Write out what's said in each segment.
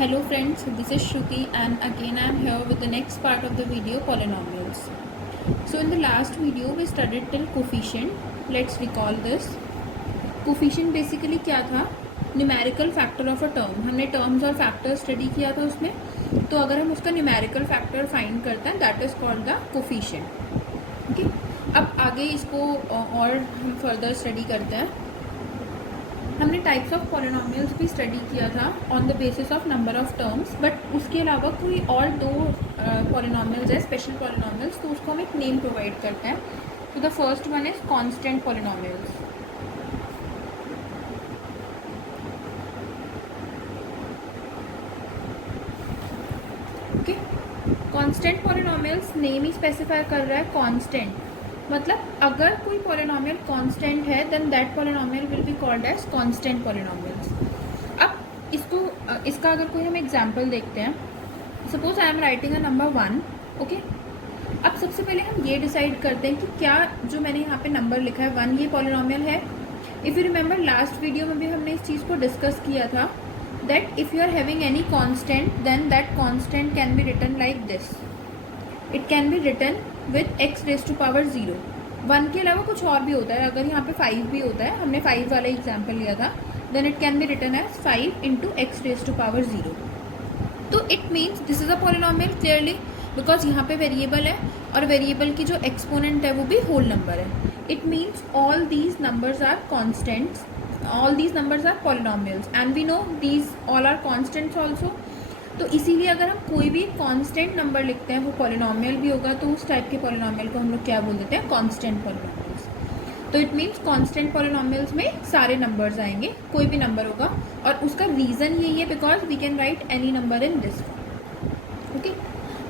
Hello friends, this is Shruti and again I am here with the next part of the video, polynomials. So in the last video we studied till coefficient. Let's recall this. Coefficient basically क्या था? Numerical factor of a term. हमने terms और factor study किया था उसमें. तो अगर हम उसका न्यूमेरिकल फैक्टर फाइंड करते हैं that is called the coefficient. Okay, अब आगे इसको और हम फर्दर स्टडी करते हैं. हमने टाइप्स ऑफ पॉलिनोमियल्स भी स्टडी किया था on the basis of number of terms, but उसके अलावा कोई और दो पॉलिनोमियल्स है स्पेशल पॉलिनोमियल्स, तो उसको हम एक नेम प्रोवाइड करते हैं. तो the first one is constant polynomials. Okay, constant polynomials name ही स्पेसिफाई कर रहा है कांस्टेंट, मतलब अगर कोई पॉलिनोमियल कांस्टेंट है then that polynomial will be called as constant polynomials. अब इसका अगर कोई हम एग्जांपल देखते हैं, suppose I am writing a number 1. Okay, अब सबसे पहले हम ये डिसाइड करते हैं कि क्या जो मैंने यहाँ पे नंबर लिखा है 1 ये पॉलिनोमियल है. If you remember last video में भी हमने इस चीज़ को डिस्कस किया था that if you are having any constant then that constant can be written like this. It can be written with X raise to power 0. 1 के अलावा कुछ और भी होता है. अगर यहाँ पे 5 भी होता है, हमने 5 वाला एग्जाम्पल लिया था, then it can be written as 5 into x raise to power 0. तो it means this is a polynomial clearly, because यहाँ पे वेरिएबल है और वेरिएबल की जो एक्सपोनेंट है वो भी होल नंबर है. It means all these numbers are constants, all these numbers are polynomials and we know these all are constants also. तो इसीलिए अगर हम कोई भी कांस्टेंट नंबर लिखते हैं वो पॉलिनोमियल भी होगा, तो उस टाइप के पॉलिनोमियल को हम लोग क्या बोल देते हैं, कांस्टेंट पॉलिनोमियल्स. तो इट मीन्स कांस्टेंट पॉलिनोमियल्स में सारे नंबर्स आएंगे, कोई भी नंबर होगा, और उसका रीज़न यही है because we can write any number in this form. Okay,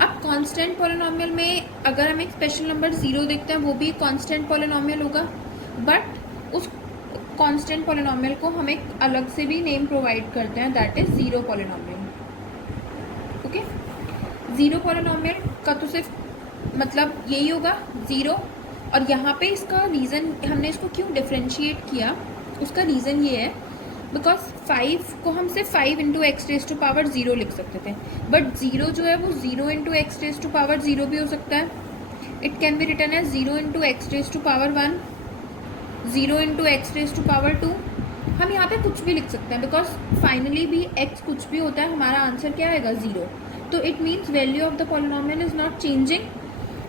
अब कांस्टेंट पॉलिनोमियल में अगर हम एक स्पेशल नंबर 0 देखते हैं वो भी कांस्टेंट पॉलिनोमियल होगा, बट उस कांस्टेंट पॉलिनोमियल को हम एक अलग से भी नेम प्रोवाइड करते हैं that is zero polynomial. Okay, zero polynomial का तो सिर्फ मतलब यही होगा 0, और यहाँ पे इसका रीज़न हमने इसको क्यों डिफ्रेंशिएट किया, उसका रीज़न ये है बिकॉज 5 को हम सिर्फ 5 into x raise to power 0 लिख सकते थे, बट 0 जो है वो 0 into x raise to power 0 भी हो सकता है. It can be written as 0 into x raise to power 1, 0 into x raise to power 2. हम यहाँ पे कुछ भी लिख सकते हैं बिकॉज फाइनली भी x कुछ भी होता है, हमारा आंसर क्या आएगा 0. तो it means value of the polynomial is not changing,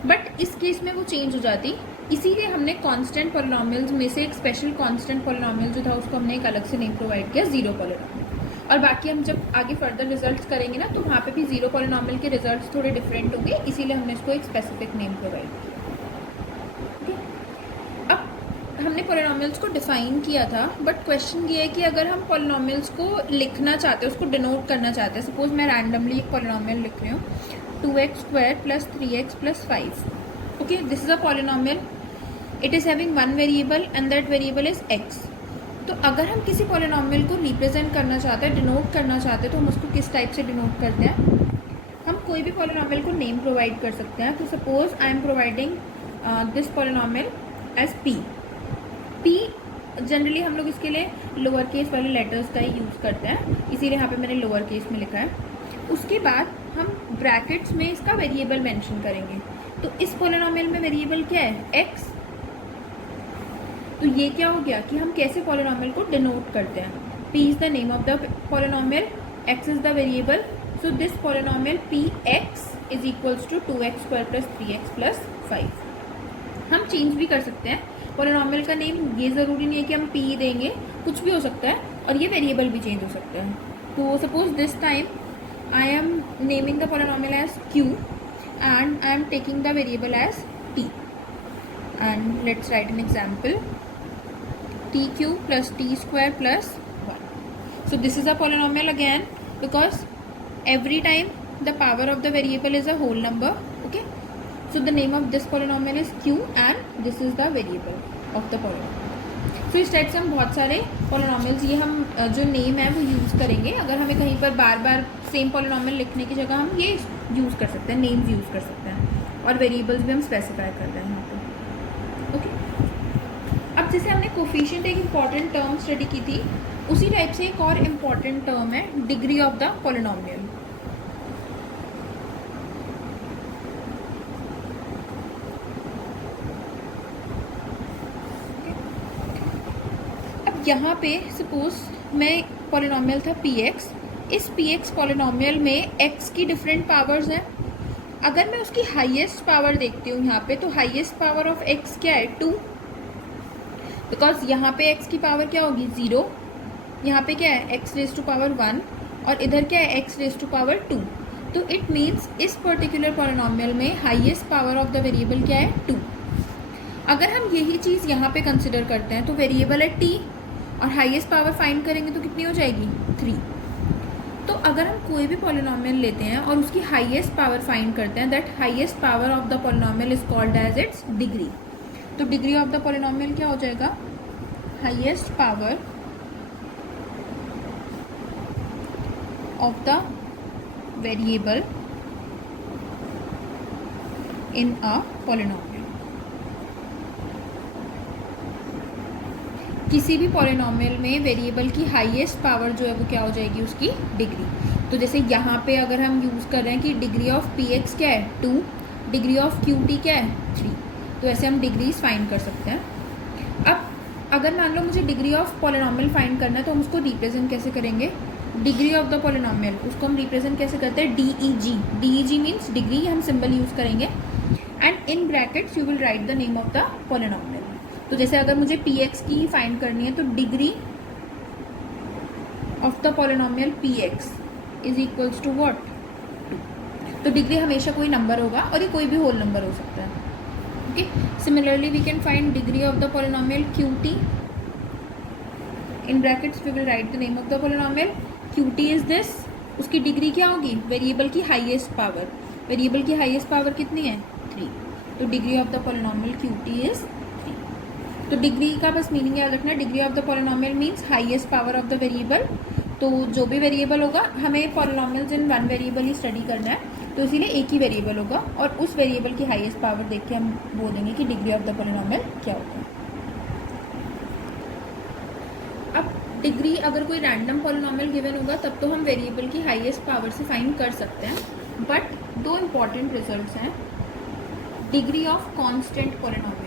but इस केस में वो चेंज हो जाती. इसीलिए हमने कांस्टेंट पॉलिनोमियल्स में से एक स्पेशल कांस्टेंट पॉलिनोमियल जो था उसको हमने एक अलग से नेम प्रोवाइड किया जीरो पॉलिनोमियल. और बाकी हम जब आगे फर्दर रिजल्ट्स करेंगे ना, तो वहाँ पे भी जीरो पॉलिनोमियल के रिजल्ट्स थोड़े डिफरेंट होंगे, इसीलिए हमने इसको एक स्पेसिफिक नेम प्रोवाइड किया. हमने पॉलिनोमियल्स को डिफाइन किया था, बट क्वेश्चन ये है कि अगर हम पॉलिनोमियल्स को लिखना चाहते हैं, उसको डिनोट करना चाहते हैं, सपोज मैं रैंडमली एक पॉलिनोमियल लिख रही हूँ 2x square plus 3x plus 5. Okay, this is a polynomial, it is having one variable and that variable is x. तो अगर हम किसी पॉलिनोमियल को रिप्रेजेंट करना चाहते हैं, डिनोट करना चाहते हैं, तो हम उसको किस टाइप से डिनोट करते हैं, हम कोई भी पॉलिनोमियल को नेम प्रोवाइड कर सकते हैं. तो suppose I am providing this polynomial as p. Generally हम लोग इसके लिए लोअर केस वाले लेटर्स का ही यूज़ करते हैं, इसीलिए यहाँ पे मैंने लोअर केस में लिखा है. उसके बाद हम ब्रैकेट्स में इसका वेरिएबल मेंशन करेंगे. तो इस पॉलिनोमियल में वेरिएबल क्या है, x. तो ये क्या हो गया कि हम कैसे पॉलिनोमियल को डिनोट करते हैं. p is the name of the polynomial, x is the variable. So this polynomial px is equals to 2x square plus 3x plus 5. हम चेंज भी कर सकते हैं पॉलिनोमियल का नेम, ये ज़रूरी नहीं है कि हम p देंगे, कुछ भी हो सकता है, और ये वेरिएबल भी चेंज हो सकता है. तो suppose this time I am naming the polynomial as q and I am taking the variable as t. And let's write an example, tq plus t square plus 1. So this is a polynomial again because every time the power of the variable is a whole number. Okay, so the name of this polynomial is q and this is the variable of the polynomial. So इस type से हम बहुत सारे polynomials, ये हम जो name है वो यूज़ करेंगे. अगर हमें कहीं पर बार बार सेम polynomial लिखने की जगह हम ये यूज़ कर सकते हैं, नेम्स यूज़ कर सकते हैं, और वेरिएबल्स भी हम स्पेसिफाई कर रहे हैं यहाँ पे. ओके, अब जैसे हमने कोफिशिएंट एक इम्पॉर्टेंट टर्म स्टडी की थी, उसी टाइप से एक और इम्पॉर्टेंट टर्म है डिग्री ऑफ द पॉलिनोमियल। अब यहाँ पे सपोज मैं पॉलिनोमियल था px, इस px पॉलिनोमियल में x की डिफरेंट पावर्स हैं। अगर मैं उसकी हाईएस्ट पावर देखती हूँ यहाँ पे, तो हाईएस्ट पावर ऑफ x क्या है 2, बिकॉज यहाँ पे x की पावर क्या होगी 0, यहाँ पे क्या है x रेज टू पावर 1 और इधर क्या है x रेज टू पावर 2। तो इट मीन्स इस पर्टिकुलर पॉलिनोमियल में highest power of the variable क्या है 2। अगर हम यही चीज़ यहाँ पे कंसिडर करते हैं तो वेरिएबल है t और हाईएस्ट पावर फाइंड करेंगे तो कितनी हो जाएगी 3। तो अगर हम कोई भी पॉलिनोमियल लेते हैं और उसकी हाईएस्ट पावर फाइंड करते हैं, that highest power of the polynomial is called as its degree. तो डिग्री ऑफ द पॉलिनोमियल क्या हो जाएगा, highest power of the variable in a polynomial. किसी भी पॉलिनोमियल में वेरिएबल की हाईएस्ट पावर जो है वो क्या हो जाएगी, उसकी डिग्री। तो जैसे यहाँ पे अगर हम यूज़ कर रहे हैं कि डिग्री ऑफ px क्या है 2, डिग्री ऑफ qt क्या है 3, तो ऐसे हम डिग्रीज फाइंड कर सकते हैं। अब अगर मान लो मुझे डिग्री ऑफ पॉलिनोमियल फाइंड करना है तो हम उसको रिप्रेजेंट कैसे करेंगे, डिग्री ऑफ द पॉलिनोमियल उसको हम रिप्रेजेंट कैसे करते हैं, DEG मीन्स डिग्री, हम सिंबल यूज़ करेंगे and in brackets you will write the name of the polynomial. तो जैसे अगर मुझे px की फाइंड करनी है तो degree of the polynomial px is equals to what 2। तो डिग्री हमेशा कोई नंबर होगा और ये कोई भी होल नंबर हो सकता है। Okay, similarly we can find degree of the polynomial qt, in brackets we will write the name of the polynomial. qt is this, उसकी डिग्री क्या होगी, वेरिएबल की हाईएस्ट पावर। वेरिएबल की हाईएस्ट पावर कितनी है 3, तो degree of the polynomial qt is 3। तो degree का बस मीनिंग याद रखना, degree of the polynomial means highest power of the variable. तो जो भी वेरिएबल होगा, हमें polynomials in one variable he study करना है, तो इसीलिए एक ही वेरिएबल होगा और उस वेरिएबल की हाईएस्ट पावर देख के हम बोलेंगे कि डिग्री ऑफ द पॉलिनोमियल क्या होगा। अब डिग्री अगर कोई रैंडम पॉलिनोमियल गिवन होगा तब तो हम वेरिएबल की हाईएस्ट पावर से फाइंड कर सकते हैं, बट दो इम्पॉर्टेंट रिजल्ट्स हैं, degree of constant polynomial.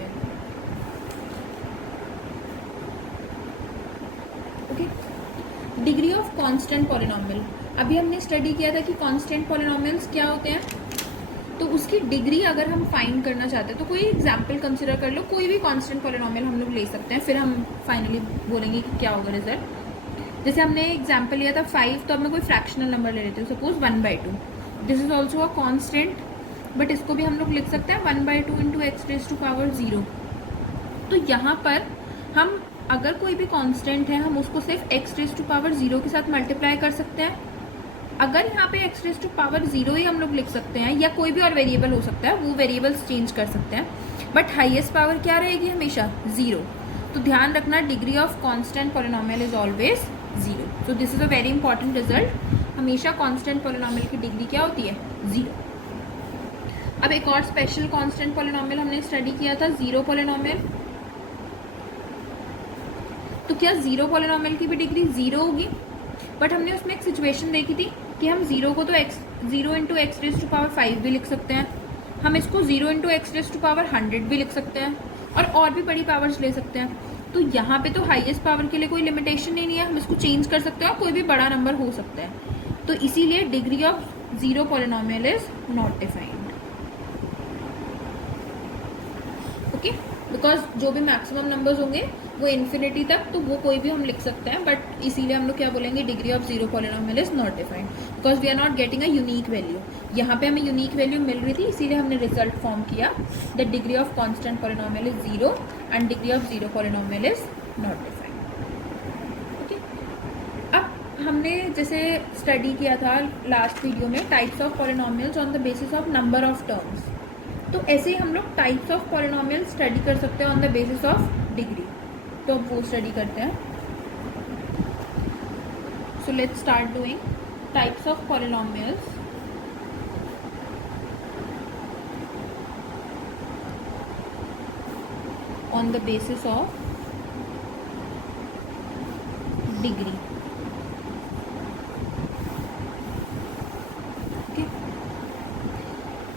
Degree of constant polynomial, अभी हमने स्टडी किया था कि कांस्टेंट पॉलिनोमियल्स क्या होते हैं। तो उसकी डिग्री अगर हम फाइंड करना चाहते हैं तो कोई एग्जांपल कंसिडर कर लो, कोई भी कांस्टेंट पॉलिनोमियल हम लोग ले सकते हैं, फिर हम फाइनली बोलेंगे कि क्या होगा रिजल्ट। जैसे हमने एग्जाम्पल लिया था 5, तो अब मैं कोई फ्रैक्शनल नंबर ले लेती हूँ, suppose 1/2। This is also a constant, but इसको भी हम लोग लिख सकते हैं 1/2 into x raise to power 0। तो यहाँ पर हम अगर कोई भी कांस्टेंट है हम उसको सिर्फ x रेज टू पावर 0 के साथ मल्टीप्लाई कर सकते हैं। अगर यहाँ पे x रेज टू पावर 0 ही हम लोग लिख सकते हैं, या कोई भी और वेरिएबल हो सकता है, वो वेरिएबल्स चेंज कर सकते हैं, बट हाईएस्ट पावर क्या रहेगी हमेशा 0। तो ध्यान रखना, degree of constant polynomial is always 0। तो this is a very important result, हमेशा कांस्टेंट पॉलिनोमियल की डिग्री क्या होती है 0। अब एक और स्पेशल कांस्टेंट पॉलिनोमियल हमने स्टडी किया था, जीरो पॉलिनोमियल। तो क्या जीरो पॉलिनोमियल की भी डिग्री 0 होगी, बट हमने उसमें एक सिचुएशन देखी थी कि हम 0 को तो 0 into x raise to power 5 भी लिख सकते हैं, हम इसको 0 into x raise to power 100 भी लिख सकते हैं, और भी बड़ी पावर्स ले सकते हैं। तो यहाँ पे तो हाईएस्ट पावर के लिए कोई लिमिटेशन ही नहीं है, हम इसको चेंज कर सकते हैं और कोई भी बड़ा नंबर हो सकता है। तो इसीलिए degree of zero polynomial is not defined. Okay, because जो भी मैक्सिमम नंबर्स होंगे वो इन्फिनिटी तक, तो वो कोई भी हम लिख सकते हैं, बट इसीलिए हम लोग क्या बोलेंगे, degree of zero polynomial is not defined, because we are not getting a unique value. यहाँ पे हमें यूनिक वैल्यू मिल रही थी, इसीलिए हमने रिजल्ट फॉर्म किया that degree of constant polynomial is 0 and degree of zero polynomial is not defined. Okay, अब हमने जैसे स्टडी किया था लास्ट वीडियो में types of polynomials on the basis of number of terms, तो ऐसे ही हम लोग टाइप्स ऑफ पॉलिनोमियल स्टडी कर सकते हैं on the basis of degree. तो अब वो स्टडी करते हैं। So let's start doing types of polynomials on the basis of degree. Okay,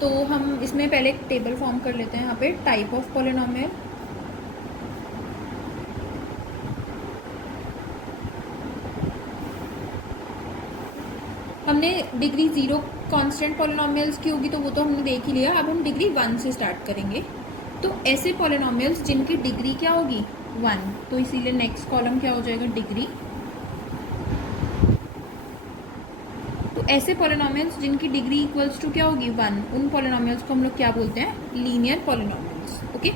तो हम इसमें पहले एक टेबल फॉर्म कर लेते हैं। यहाँ पे टाइप ऑफ पॉलिनोमियल, हमने डिग्री 0 कांस्टेंट पॉलिनोमियल्स की होगी तो वो तो हमने देख ही लिया। अब हम डिग्री 1 से स्टार्ट करेंगे। तो ऐसे पॉलिनोमियल्स जिनकी डिग्री क्या होगी 1, तो इसीलिए नेक्स्ट कॉलम क्या हो जाएगा डिग्री। तो ऐसे पॉलिनोमियल्स जिनकी डिग्री इक्वल्स टू क्या होगी 1, उन पॉलिनोमियल्स को हम लोग क्या बोलते हैं लीनियर पॉलिनोमियल्स। ओके,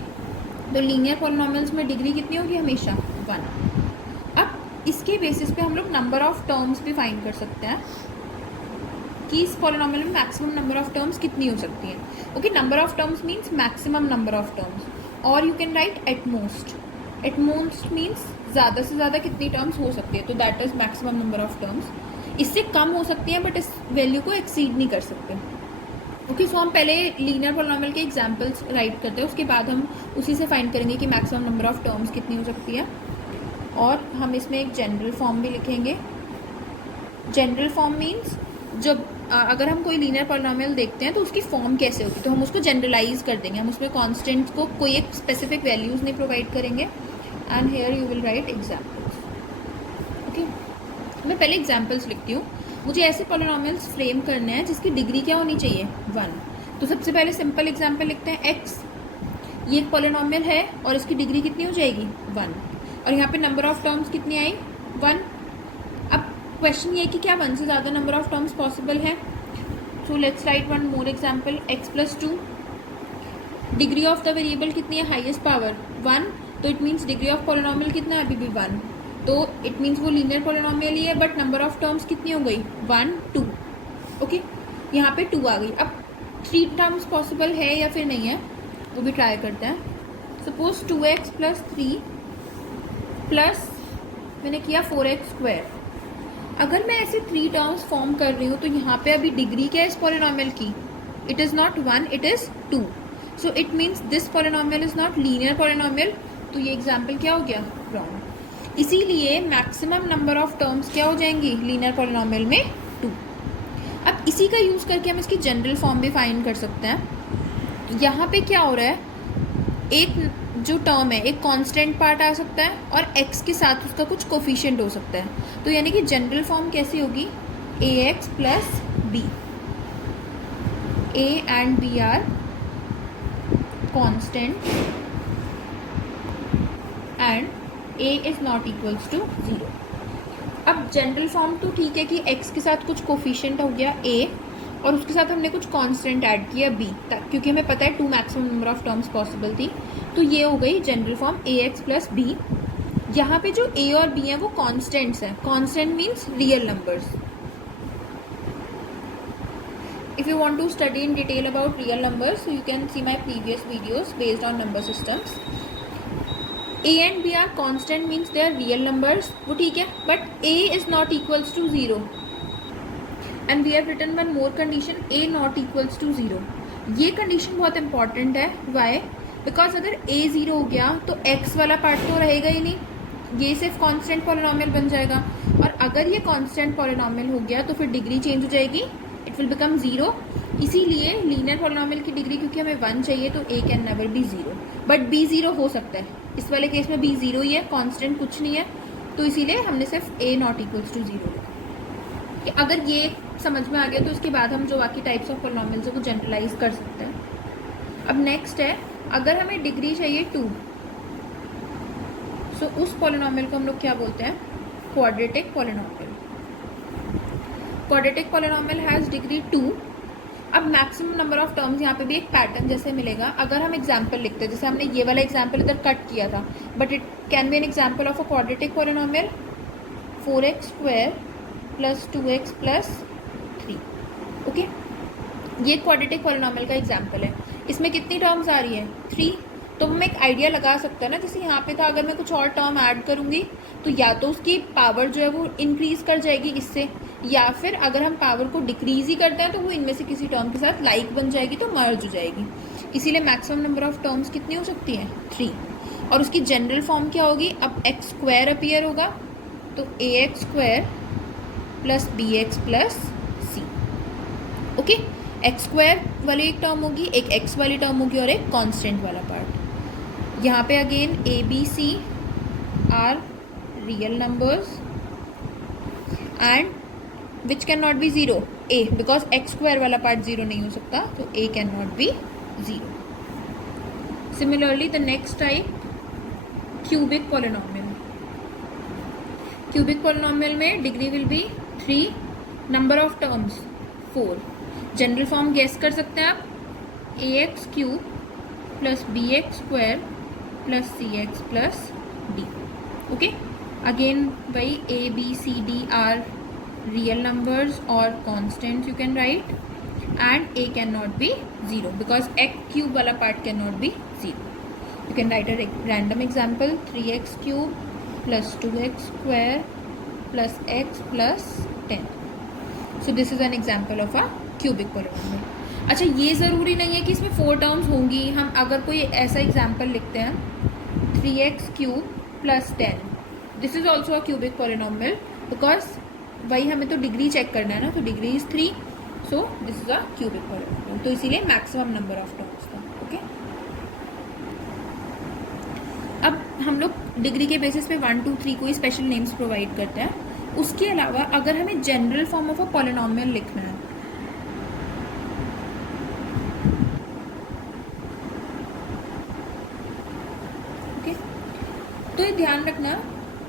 तो लीनियर पॉलिनोमियल्स में डिग्री कितनी होगी हमेशा 1। अब इसके बेसिस पे हम लोग नंबर ऑफ टर्म्स भी फाइंड कर सकते हैं कि इस पॉलिनोमियल में मैक्सिमम नंबर ऑफ टर्म्स कितनी हो सकती है। Okay, number of terms means maximum number of terms, और you can write at most. At most means ज़्यादा से ज़्यादा कितनी टर्म्स हो सकती है, तो that is maximum number of terms. इससे कम हो सकती है बट इस वैल्यू को एक्सीड नहीं कर सकते। ओके, सो हम पहले लीनियर पॉलिनोमियल के एग्जाम्पल्स राइट करते हैं, उसके बाद हम उसी से फाइंड करेंगे कि मैक्सिमम नंबर ऑफ टर्म्स कितनी हो सकती है। और हम इसमें एक जनरल फॉर्म भी लिखेंगे। जनरल फॉर्म मीन्स जब अगर हम कोई लीनियर पॉलिनोमियल देखते हैं तो उसकी फॉर्म कैसे होती है, तो हम उसको जनरलाइज कर देंगे। हम उसमें कॉन्स्टेंट को कोई एक स्पेसिफिक वैल्यूज नहीं प्रोवाइड करेंगे। And here you will write examples. Okay, मैं पहले एग्जाम्पल्स लिखती हूँ। मुझे ऐसे पॉलिनोमियल्स फ्रेम करने हैं जिसकी डिग्री क्या होनी चाहिए 1। तो सबसे पहले सिंपल एग्जाम्पल लिखते हैं x। ये एक पॉलिनोमियल है और इसकी डिग्री कितनी हो जाएगी 1, और यहाँ पे नंबर ऑफ टर्म्स कितनी आई 1। क्वेश्चन ये कि क्या 1 से ज़्यादा नंबर ऑफ टर्म्स पॉसिबल है। So let's write one more example x+2। Degree of the variable कितनी है हाईएस्ट पावर 1, तो it means degree of polynomial कितना है अभी भी 1, तो इट मीन्स वो लीनियर पॉलिनोमियल ही है बट नंबर ऑफ टर्म्स कितनी हो गई 1 2। ओके, यहाँ पे 2 आ गई। अब 3 टर्म्स पॉसिबल है या फिर नहीं है वो भी ट्राई करते हैं। सपोज 2x + 3 प्लस मैंने किया 4x²। अगर मैं ऐसे 3 टर्म्स फॉर्म कर रही हूँ तो यहाँ पे अभी डिग्री क्या है इस पॉलिनोमियल की, it is not 1 it is 2। So it means this polynomial is not linear polynomial. तो ये एग्जाम्पल क्या हो गया रॉन्ग। इसीलिए मैक्सिमम नंबर ऑफ टर्म्स क्या हो जाएंगी लीनियर पॉलिनोमियल में 2। अब इसी का यूज़ करके हम इसकी जनरल फॉर्म भी फाइंड कर सकते हैं। यहाँ पे क्या हो रहा है, एक जो टर्म है एक कांस्टेंट पार्ट आ सकता है और x के साथ उसका कुछ कोफिशिएंट हो सकता है। तो यानी कि जनरल फॉर्म कैसी होगी ax + b। a and b are constant and a is not equals to 0। अब जनरल फॉर्म तो ठीक है कि x के साथ कुछ कोफिशिएंट हो गया a और उसके साथ हमने कुछ कांस्टेंट ऐड किया b, क्योंकि हमें पता है 2 maximum number of terms possible थी। तो ये हो गई जनरल फॉर्म ax + b। यहाँ पे जो a और b हैं वो कांस्टेंट्स हैं। Constant means real numbers. If you want to study in detail about real numbers you can see my previous videos based on number systems. a and b are constant means they are real numbers, वो ठीक है, but a is not equals to 0 and we have written one more condition a not equals to 0। ये condition बहुत important है। Y? Because अगर a 0 हो गया तो x वाला पार्ट तो रहेगा ही नहीं, ये सिर्फ कांस्टेंट पॉलिनोमियल बन जाएगा। और अगर ये कांस्टेंट पॉलिनोमियल हो गया तो फिर डिग्री चेंज हो जाएगी, इट विल बिकम 0। इसीलिए लीनियर पॉलिनोमियल की डिग्री क्योंकि हमें 1 चाहिए तो a can never be 0, but b 0 हो सकता है। इस वाले केस में b 0 ही है, कांस्टेंट कुछ नहीं है, तो इसीलिए हमने सिर्फ a नॉट इक्वल्स टू 0 लिखा। कि अगर ये समझ में आ गया तो उसके बाद हम जो बाकी टाइप्स ऑफ पॉलिनोमियल्स है वो जनरलाइज कर सकते हैं। अब नेक्स्ट है, अगर हमें डिग्री चाहिए 2, सो उस पॉलिनोमियल को हम लोग क्या बोलते हैं quadratic polynomial. Quadratic polynomial has degree 2। अब मैक्सिमम नंबर ऑफ टर्म्स यहाँ पे भी एक पैटर्न जैसे मिलेगा। अगर हम एग्जाम्पल लिखते हैं, जैसे हमने ये वाला एग्जाम्पल इधर कट किया था, but it can B an example of a quadratic polynomial 4x² + 2x + 3। Okay, ये क्वाड्रेटिक पॉलिनोमियल का एग्जाम्पल है। इसमें कितनी टर्म्स आ रही है 3। तो हम एक आइडिया लगा सकते हैं ना, जैसे यहाँ पे था अगर मैं कुछ और टर्म ऐड करूँगी तो या तो उसकी पावर जो है वो इंक्रीज कर जाएगी इससे, या फिर अगर हम पावर को डिक्रीज ही करते हैं तो वो इनमें से किसी टर्म के साथ लाइक बन जाएगी तो मर्ज हो जाएगी। इसीलिए मैक्सिमम नंबर ऑफ टर्म्स कितनी हो सकती हैं 3। और उसकी जनरल फॉर्म क्या होगी, अब x² अपीयर होगा तो ax² plus bx plus c। Okay, x² वाली एक टर्म होगी, एक x वाली टर्म होगी और एक कांस्टेंट वाला पार्ट। यहाँ पे again a b c are real numbers and which can not be zero, a, because x² वाला पार्ट ज़ीरो नहीं हो सकता, तो a can not be zero. Similarly the next type cubic polynomial. Cubic polynomial में degree will be 3, number of terms 4। General form guess कर सकते हैं आप, ax³ plus bx² plus cx plus d। Okay, again वही a b c d are real numbers or constants you can write, and a cannot be 0 because x³ वाला part cannot be 0. You can write a random example, 3x³ plus 2x² plus x plus 10. So this is an example of a cubic polynomial. अच्छा, ये ज़रूरी नहीं है कि इसमें 4 terms होंगी। हम अगर कोई ऐसा एग्जाम्पल लिखते हैं 3x³ plus 10, this is also a cubic polynomial because वही हमें तो डिग्री चेक करना है ना, तो degree is 3, so this is a cubic polynomial. तो इसीलिए मैक्सिमम नंबर ऑफ टर्म्स था। ओके, अब हम लोग डिग्री के बेसिस पे 1 2 3 कोई स्पेशल नेम्स प्रोवाइड करते हैं। उसके अलावा अगर हमें general form of a polynomial लिखना है, ओके, तो ये ध्यान रखना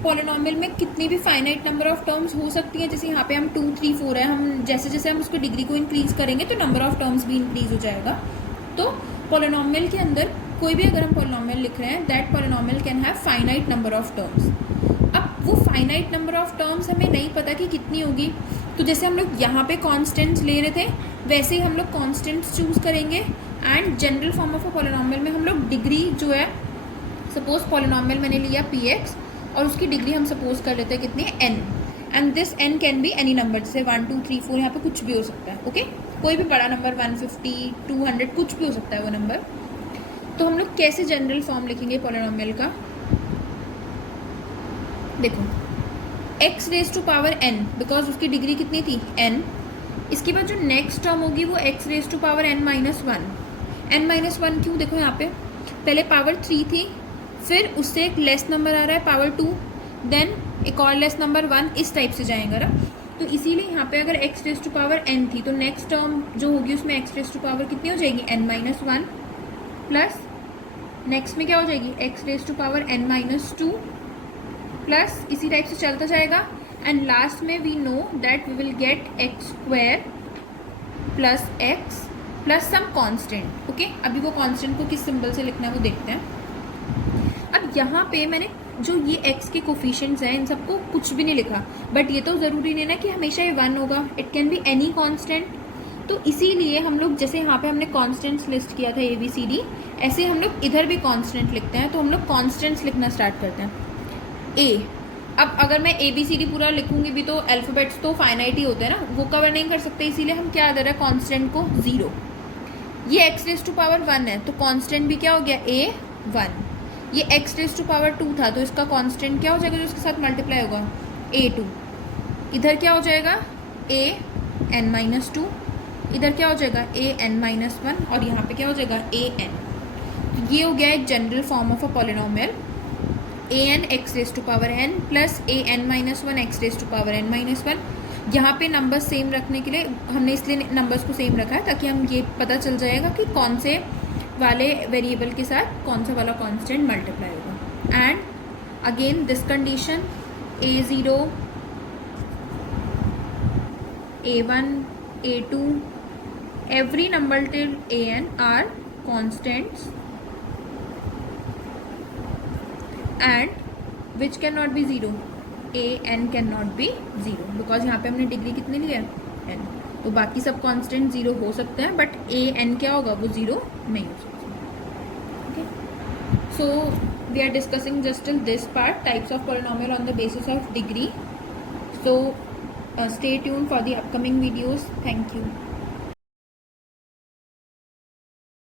पॉलिनोमियल में कितनी भी फाइनाइट नंबर ऑफ टर्म्स हो सकती हैं। जैसे यहाँ पे हम 2 3 4 है, हम जैसे जैसे हम उसकी डिग्री को इंक्रीज करेंगे तो नंबर ऑफ टर्म्स भी इंक्रीज हो जाएगा। तो पॉलिनोमियल के अंदर कोई भी अगर हम पॉलिनोमियल लिख रहे हैं, that polynomial can have finite number of terms. अब वो फाइनाइट नंबर ऑफ टर्म्स हमें नहीं पता कि कितनी होगी, तो जैसे हम लोग यहाँ पे कॉन्स्टेंट्स ले रहे थे वैसे ही हम लोग कॉन्स्टेंट्स चूज करेंगे। And general form of a polynomial में हम लोग डिग्री जो है, सपोज पॉलिनोमियल मैंने लिया px और उसकी डिग्री हम सपोज कर लेते हैं कितनी है, n, and this n can be any number, जैसे 1 2 3 4 यहाँ पे कुछ भी हो सकता है। ओके, कोई भी बड़ा नंबर 150 200 कुछ भी हो सकता है वो नंबर। तो हम लोग कैसे जनरल फॉर्म लिखेंगे पॉलिनोमियल का, देखो x⁻n, बिकॉज उसकी डिग्री कितनी थी n। इसके बाद जो नेक्स्ट टर्म होगी वो x⁻n - 1। n-1 क्यों, देखो यहाँ पे पहले पावर 3 थी, फिर उससे एक लेस नंबर आ रहा है पावर 2, देन एक और लेस नंबर 1, इस टाइप से जाएगा ना। तो इसीलिए यहाँ पे अगर x⁻n थी तो नेक्स्ट टर्म जो होगी उसमें x⁻ कितनी हो जाएगी, n-1, प्लस नेक्स्ट में क्या हो जाएगी x⁻n - 2, प्लस इसी टाइप से चलता जाएगा। एंड लास्ट में we know that we will get x² plus x plus some constant. Okay, अभी वो कांस्टेंट को किस सिंबल से लिखना है वो देखते हैं। अब यहाँ पे मैंने जो ये x के कोफिशिएंट्स हैं इन सबको कुछ भी नहीं लिखा, बट ये तो ज़रूरी नहीं ना कि हमेशा ये 1 होगा, it can be any constant. तो इसीलिए हम लोग जैसे यहाँ पे हमने कांस्टेंट्स लिस्ट किया था ABCD, ऐसे हम लोग इधर भी कांस्टेंट लिखते हैं। तो हम लोग कांस्टेंट्स लिखना स्टार्ट करते हैं। A, अब अगर मैं ABCD पूरा लिखूंगी भी तो अल्फ़ाबेट्स तो फाइनाइट ही होते हैं ना, वो कवर नहीं कर सकते, इसीलिए हम क्या दे रहे हैं कांस्टेंट को 0। ये x⁻1 है तो कांस्टेंट भी क्या हो गया A1। ये x⁻2 था तो इसका कांस्टेंट क्या हो जाएगा जो इसके साथ मल्टीप्लाई होगा, A2। इधर क्या हो जाएगा an-2, इधर क्या हो जाएगा an-1, और यहाँ पे क्या हो जाएगा an। ये हो गया एक general form of a polynomial, an x⁻n plus an-1 x⁻n-1। यहाँ पे नंबर सेम रखने के लिए हमने इसलिए नंबर्स को सेम रखा है ताकि हम ये पता चल जाएगा कि कौन से वाले वेरिएबल के साथ कौन सा वाला कांस्टेंट मल्टीप्लाई होगा। And again this condition A0 A1 A2 every number till an are constants and which cannot be 0, an cannot be 0 because यहाँ पे हमने डिग्री कितनी ली है n। तो बाकी सब कांस्टेंट 0 हो सकते हैं बट an क्या होगा, वो 0 नहीं हो सकता। Okay, so we are discussing just in this part types of polynomial on the basis of degree. So stay tuned for the upcoming videos. Thank you.